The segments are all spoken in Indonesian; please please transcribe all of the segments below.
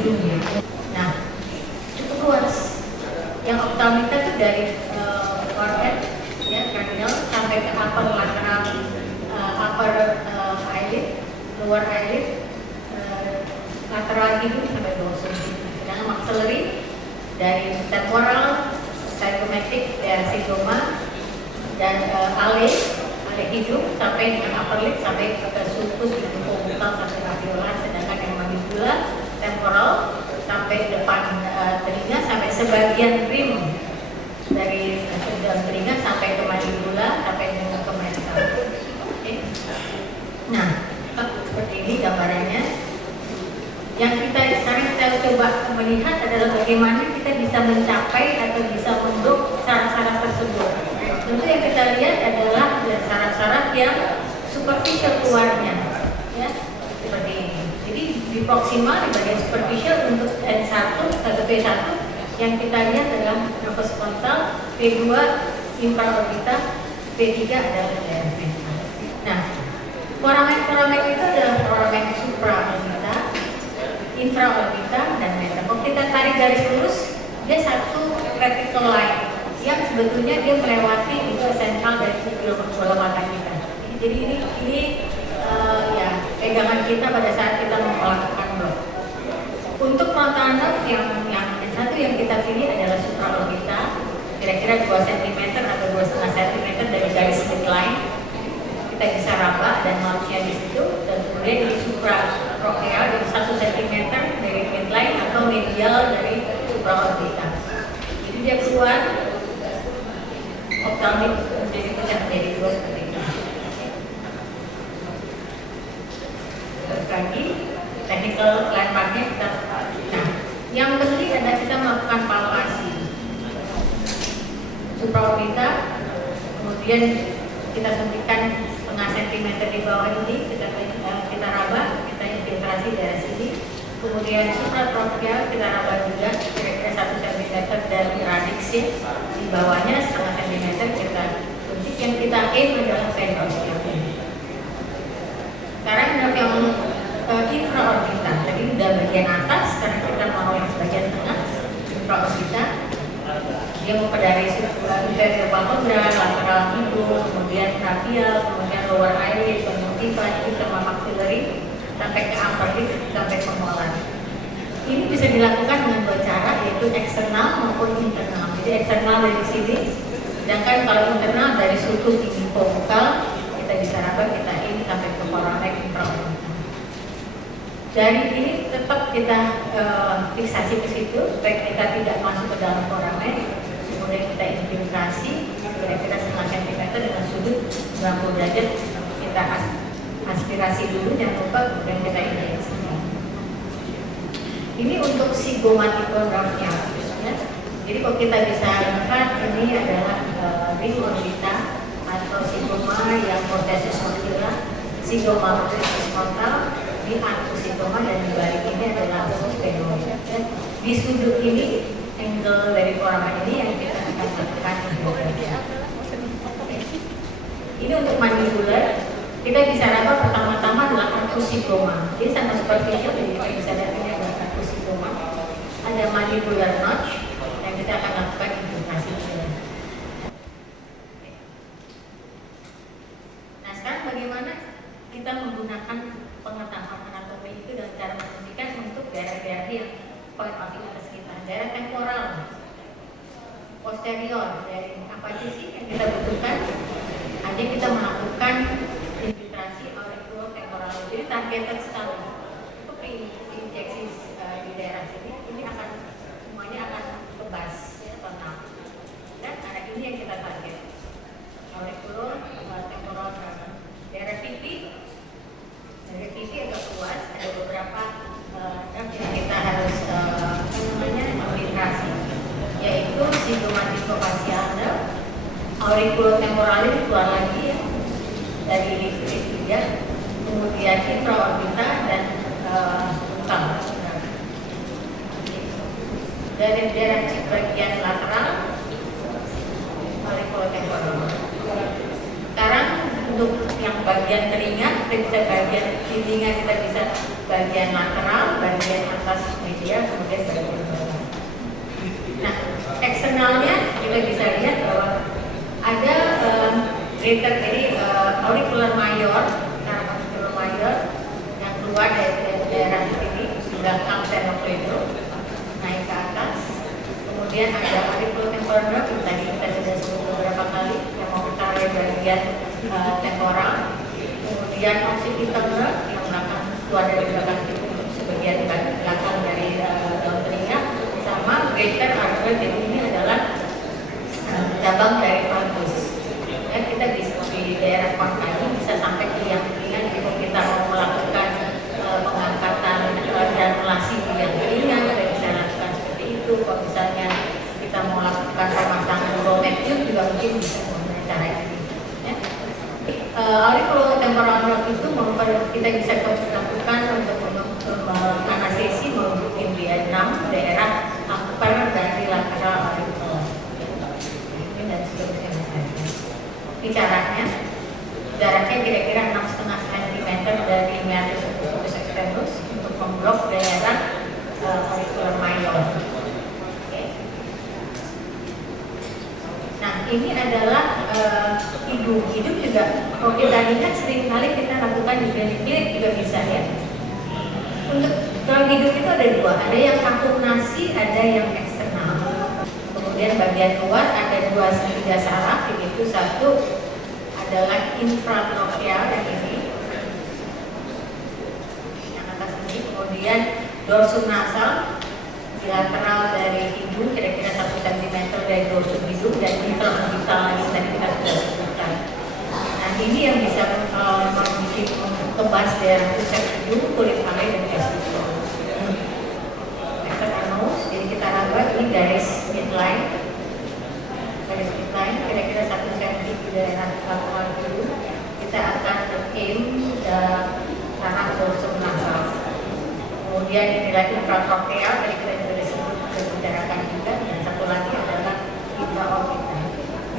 ujungnya. Nah, cukup luas. Yang ophthalmika itu dari forehead, ya, cranial sampai ke upper lateral, upper eyelid, lower eyelid, lateral hidung sampai dorsal hidung. Sedangkan maxillary dari temporal, zygomatic, xyloma, dan ale hidung sampai dengan upper lip sampai ke sulcus dan fovea sampai alveolar. Sedangkan yang mandibula temporal sampai depan telinga sampai sebagian rim dari dalam telinga sampai ke mandibula sampai dengan ke mental. Okay. Nah, seperti ini gambarannya. Yang sekarang kita coba melihat adalah bagaimana kita bisa mencapai atau bisa membentuk saraf-saraf tersebut. Tentu yang kita lihat adalah saraf-saraf yang superficial keluarnya, ya, seperti ini. Jadi di proximal, di bagian superficial untuk N1 atau P1 yang kita lihat adalah nervus frontal, P2 infraorbita, P3 adalah daerah mental. Nah, foramen itu adalah foramen supraorbita, infraorbita, dan mental. Kalau kita tarik garis lurus, dia satu vertical line yang sebetulnya dia melewati itu sentral dari bola mata kita. Jadi ini ya pegangan kita pada saat kita melakukan blok. Untuk frontal nerve yang satu yang kita pilih adalah supraorbita, kira-kira 2 cm atau 2,5 cm dari garis midline. Kita bisa raba dan manusia di situ, dan kemudian di supratrocheal dari 1 cm dari midline atau medial dari supraorbita. Jadi dia keluar ophthalmic menjadi pecah menjadi 2 seperti ini. Terus lagi technical landmarknya kita. Nah, yang penting adalah kita melakukan palpasi supraorbita, kemudian kita suntikan setengah sentimeter di bawah ini, kita raba, kita infiltrasi dari sini. Kemudian supratrocheal kita raba juga kira-kira 1 cm dari radiksnya, di bawahnya setengah sentimeter kita suntik. Yang kita aim adalah ventroscopy. Sekarang nerve yang infraorbita, tadi udah bagian atas, sekarang kita mau yang bagian tengah, infraorbita. Dia mempelajari inferior palpebra, lateral hidung, kemudian radial, kemudian lower eyelid, conjunctiva, sama maxillary, sampai ke upper lip, sampai ke molar. Ini bisa dilakukan dengan 2 cara, yaitu eksternal maupun internal. Jadi eksternal dari sini, sedangkan kalau internal dari sulcus fovea kita bisa raba, kita ini sampai ke foramen infraorbita. Dari ini tetap kita fiksasi ke situ supaya kita tidak masuk ke dalam foramen. Kemudian kita infiltrasi kira-kira setengah sentimeter dengan sudut 90 derajat. Kita aspirasi dulu, jangan lupa, kemudian kita injeksi. Ini untuk zygomaticographnya, ya. Jadi kalau kita bisa lihat ini adalah ring orbita atau zygoma yang protesis muscular, zygoma protesis frontal, di arcus zygoma, dan di balik ini adalah sphenoid. Ya. Di sudut ini angle dari foramen ini yang kita akan lakukan. Ini untuk mandibular. Kita bisa raba pertama-tama adalah arcus zygoma. Jadi sama superficial, jadi kita bisa lihat ini adalah arcus zygoma. Ada mandibular notch yang kita akan lakukan infiltrasi. Nah, sekarang bagaimana kita menggunakan pengetahuan anatomi itu dalam cara menunjukkan untuk daerah-daerah yang point of interest kita. Daerah temporal, posterior, dari apa sih yang kita butuhkan? Hanya kita melakukan infiltrasi auriculotemporal. Jadi targeted sekali. Seperti injeksi di daerah sini, ini akan semuanya akan kebas, ya, total. Dan arah ini yang kita target. Auriculotemporal daerah pipi. Dari pipi agak luas, ada beberapa nerve yang kita harus infiltrasi, yaitu zygomaticofacial nerve, auriculotemporalis keluar lagi, ya, dari dia, kemudian infraorbita dan tungkal. Dari daerah bagian lateral, auriculotemporal. Sekarang untuk yang bagian telinga, kita bisa bagian telinga, kita bisa bagian lateral, bagian atas media, kemudian bagian bawah. Nah, eksternalnya kita bisa lihat bahwa ada greater, jadi auricular major, auricular major yang keluar dari daerah sini, belakang sternocleidomastoid, naik ke atas. Kemudian ada auriculotemporal nerve yang tadi kita sudah sebut beberapa kali, yang memperoleh bagian temporal. Kemudian occipital nerve yang belakang, keluar dari belakang itu sebagian belakang dari daun telinga, sama greater artery. Jadi ini adalah cabang dari valgus. Ya, kita di daerah konka ini bisa sampai ke yang telinga. Jadi kalau kita mau melakukan pengangkatan granulasi di yang telinga, kita bisa lakukan seperti itu. Kalau misalnya kita mau lakukan pemasangan bromectin juga mungkin bisa menggunakan cara ini. Ya. Auriculotemporal nerve itu kita bisa lakukan untuk anestesi menggunakan diagram daerah upper dari lateral auricular. Ini dan seterusnya. Ini caranya. Jaraknya kira-kira 6,5 cm dari meatus sulcus externus untuk memblok daerah auricular major. Nah, ini adalah hidung. Hidung juga, kalau kita lihat seringkali kita lakukan di klinik juga bisa ya. Untuk kalau hidung itu ada dua, ada yang akumulasi, ada yang eksternal. Kemudian bagian luar ada dua tiga saraf, yaitu satu adalah infratrocheal yang ini, yang atas ini. Kemudian dorsum nasal lateral dari hidung kira-kira 1 cm dari dorsum hidung, dan infraorbital lagi tadi kita sudah sebutkan. Nah, ini yang bisa membahas daerah pusat hidung, kulit paha dan vestibular. Jadi kita raba ini garis midline, kira-kira 1 cm di daerah lateral hidung. Kita akan aim ke arah dorsum nasal. Kemudian inilah infratrocheal, tadi kita sudah bicarakan juga. Dan satu lagi adalah intraorbital.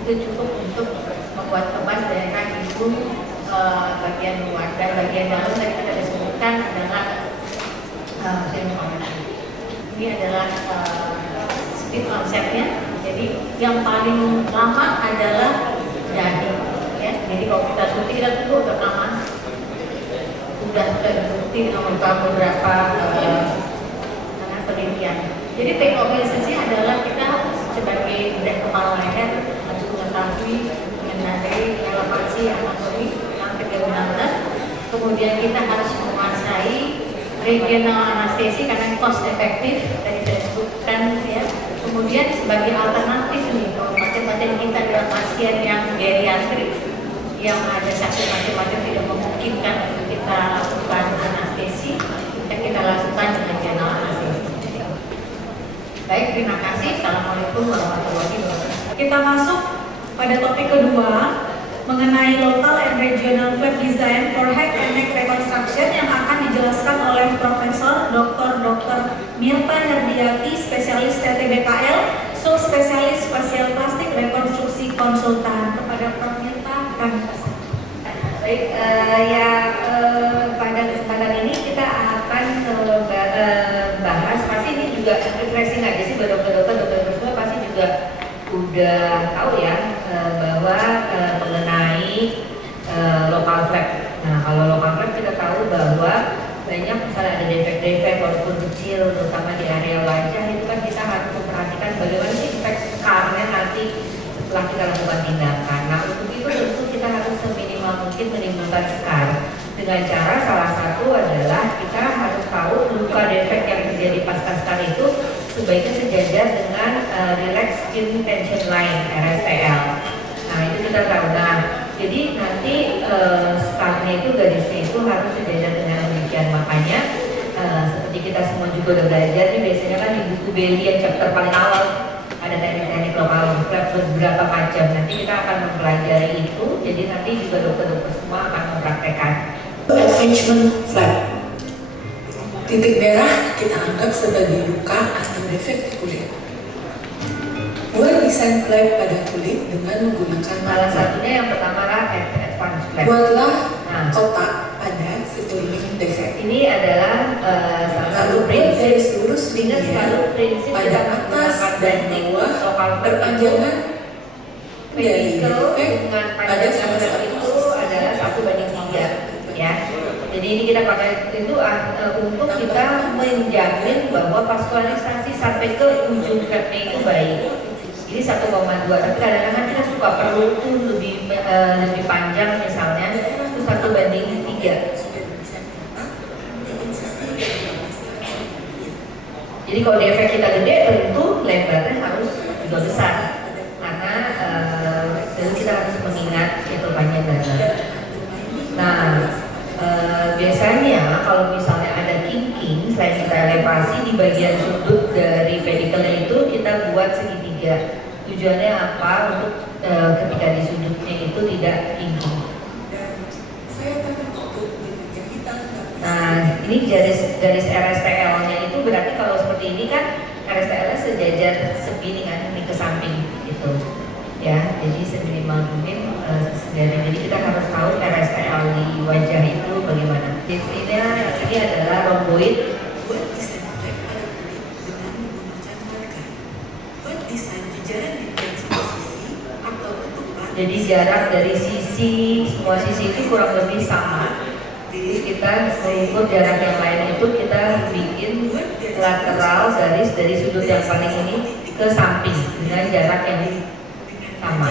Itu cukup untuk membuat kebas daerah hidung bagian luar, dan bagian dalam tadi kita disebutkan adalah ini adalah speed onsetnya. Jadi yang paling lama adalah dahi. Ya. Jadi kalau kita suntik kita tunggu agak lama. Sudah terbukti dengan beberapa penelitian. Jadi take home message-nya adalah kita sebagai bedah kepala leher harus mengetahui mengenai relevansi anatomi yang ke-16. Kemudian kita harus menguasai regional anestesi karena cost efektif tadi saya sebutkan ya. Kemudian sebagai alternatif nih, kalau pasien-pasien kita adalah pasien yang geriatrik yang ada sakit macam-macam tidak memungkinkan untuk kita lakukan anestesi, kita lakukan regional anestesi. Baik, terima kasih. Assalamualaikum warahmatullahi wabarakatuh. Kita masuk pada topik kedua mengenai local and regional flap design for head and neck reconstruction yang akan dijelaskan oleh Profesor Dr. Mirta Herdiati, spesialis TTBKL, subspesialis facial plastik rekonstruksi konsultan. Kepada Prof. Mirta, kami kasih. Baik, pada kesempatan ini kita akan bahas, pasti ini juga refreshing aja sih buat dokter-dokter semua pasti juga udah tahu ya bahwa mengenai local flap. Nah, kalau local flap kita tahu bahwa banyak misalnya ada defek-defek walaupun kecil, terutama di area wajah, itu kan kita harus memperhatikan bagaimana sih efek scarnya nanti setelah kita lakukan tindakan. Nah, untuk itu tentu kita harus seminimal mungkin menimbulkan scar dengan cara salah satu adalah kita harus tahu luka defek yang terjadi pasca scar itu sebaiknya sejajar dengan relaxed skin tension line (RSTL). Nah, itu kita tahu. Nah, jadi nanti scarnya itu garisnya itu harus sejajar dengan demikian. Makanya seperti kita semua juga udah belajar nih, biasanya kan di buku Bailey yang chapter paling awal ada teknik-teknik lokal flap beberapa macam. Nanti kita akan mempelajari itu. Jadi nanti juga dokter-dokter semua akan mempraktekkan. Attachment flap. Titik merah kita anggap sebagai luka atau defek di kulit. Buat desain flap pada kulit dengan menggunakan Salah satunya yang pertama lah advance flap. Buatlah Nah, kotak pada sekeliling defek. ini adalah salah satu Lalu dari prinsip. seluruh Ingat segmen selalu prinsip pada kita atas menggunakan dan teknik bawah lokal perpanjangan dari vertikal defek dengan pada panjang salah lambda satu itu adalah 1:3 ya. Jadi ini kita pakai itu untuk kita menjamin bahwa vaskularisasi sampai ke ujung flapnya itu baik. Ini 1,2, tapi kadang-kadang kita suka perlu tuh lebih panjang misalnya itu 1:3. Jadi kalau defek kita gede tentu lebarnya harus juga besar karena jadi kita harus mengingat itu panjang lebar. Nah biasanya kalau misalnya ada kinking selain kita elevasi di bagian sudut dari pedikelnya itu kita buat segitiga. Tujuannya apa? Untuk ketika di sudutnya itu tidak kinking. Nah, ini garis RSTL-nya itu berarti kalau seperti ini kan RSTL-nya sejajar segini kan, ini ke samping gitu. Ya, jadi seminimal mungkin sejajar. Jadi kita harus tahu RSTL di wajah itu bagaimana. Ini adalah romboid. Jadi jarak dari semua sisi itu kurang lebih sama. Jadi kita mengukur jarak yang lain itu kita bikin lateral garis dari sudut yang paling ini ke samping dengan jarak yang sama.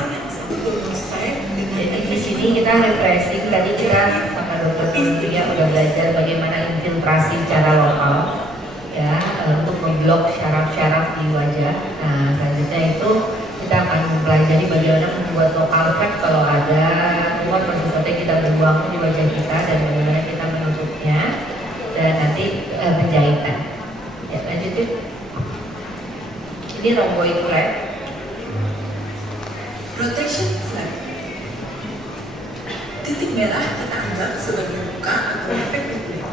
Jadi di sini kita refreshing, tadi kita sama dokter tentunya udah belajar bagaimana infiltrasi secara lokal ya untuk memblok syaraf-syaraf di wajah. Nah selanjutnya itu kita akan mempelajari bagaimana membuat lokal flap kalau ada buat sesuatu yang kita buang di wajah kita dan bagaimana kita menutupnya dan nanti penjahitan. Ya lanjutin. Ini romboid flap. Protection flap. Titik merah kita anggap sebagai luka atau efek di kulit.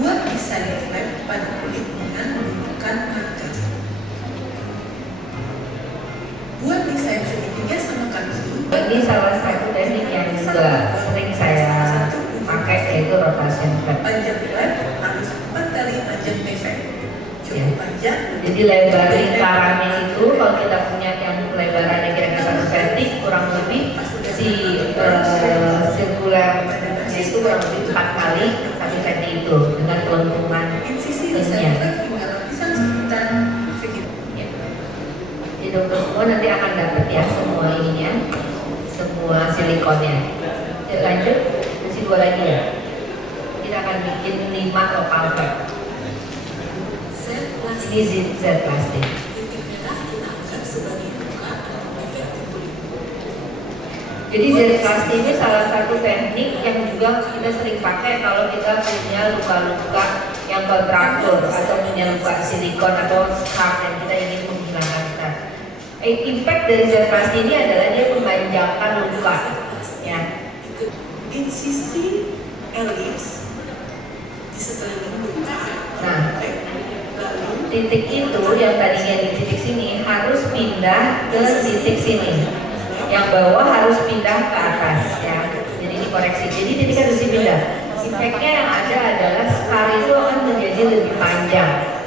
Buat desain flap pada kulit dengan menggunakan marker. Buat desain segitiga sama kaki. Ini salah satu teknik yang juga sering saya pakai yaitu rotation flap. Panjang flap harus 4 kali panjang defek. Cukup panjang. Jadi lebar lingkarannya itu kalau kita punya yang lebarannya kira-kira 1 cm kurang lebih si sirkulernya itu kurang lebih 4 kali 1 cm itu dengan kelengkungan ininya. Jadi dokter semua nanti akan dapat ya semua ininya, semua silikonnya. Yuk lanjut, masih 2 lagi ya. Kita akan bikin 5 lokal flap. Ini Z plastik. Jadi Z plastik ini salah satu teknik yang juga kita sering pakai kalau kita punya luka-luka yang kontraktur atau punya luka silikon atau scar yang kita ingin menghilangkan scar. Impact dari Z plastik ini adalah dia memanjangkan luka. Ya. Insisi elips di sekeliling luka. Nah, titik itu yang tadinya di titik sini harus pindah ke titik sini. Yang bawah harus pindah ke atas ya. Jadi dikoreksi. Jadi titik harus dipindah. Impactnya yang ada adalah scar itu akan menjadi lebih panjang.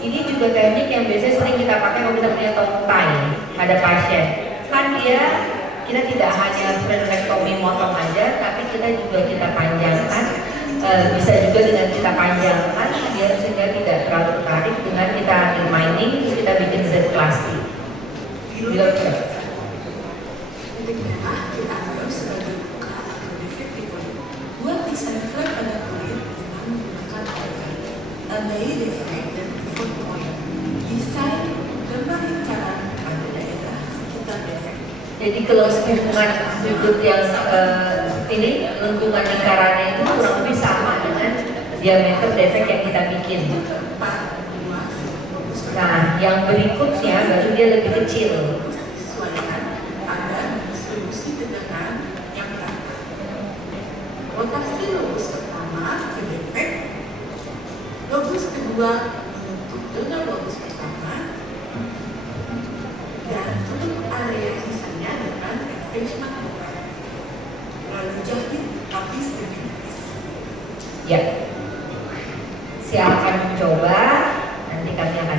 Ini juga teknik yang biasanya sering kita pakai kalau kita punya tongue tie pada pasien. Kan kita tidak hanya splenectomy motong aja, tapi kita panjangkan. Bisa juga dengan kita panjangkan biar sehingga tidak terlalu tarik dengan kita mining kita bikin Z plastik. Titik merah kita anggap sebagai luka atau defek di kulit. Buat desain flap pada kulit dengan menggunakan marker. Tandai defek dan pivot point. Desain gambar lingkaran pada daerah sekitar defek. Jadi kelengkungan sudut yang ini lengkungan lingkarannya itu kurang lebih sama dengan diameter defek yang kita bikin. Nah, yang berikutnya baru dia lebih kecil. Rotasi lobus pertama ke defek, lobus kedua menutup dengan lobus pertama, dan tutup area sisanya dengan refreshment. Lalu jahit is the difference? Ya, silakan mencoba. Nanti kami akan